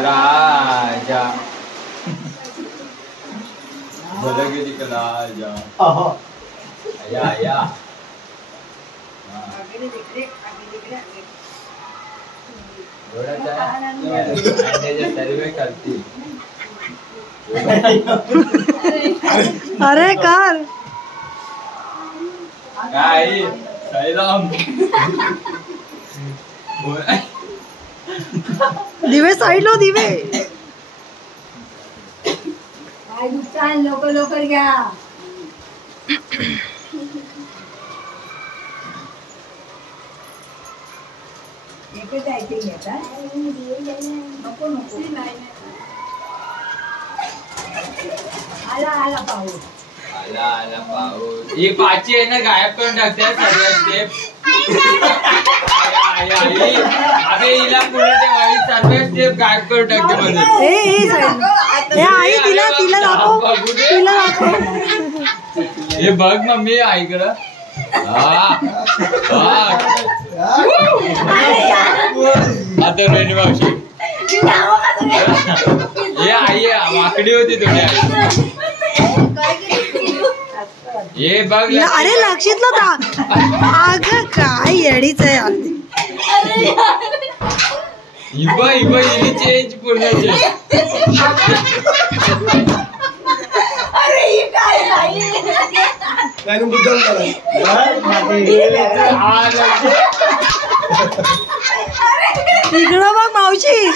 राजा बोलगे दिखला जा या सर्वे करती अरे कर काय साईराम दिवे साईड लो दिवे लवकर घ्या एकच आहे ते घेता नको आला पाऊस आला पाऊस ही पाची आहे ना गायब करून टाकते सर्व स्टेप अबे हिला पुढे ठेवावी सर्व स्टेप गायब करून टाकते मध्ये आई तिला दाखव हे बघ मम्मी आईकडं आता रेणी मावशी हे आई वाकडी होती थोडी आई हे बघ अरे लक्षितलं अगं काय येडीच आहे हिने चेंज पूर्ण इकडं बघ मावशी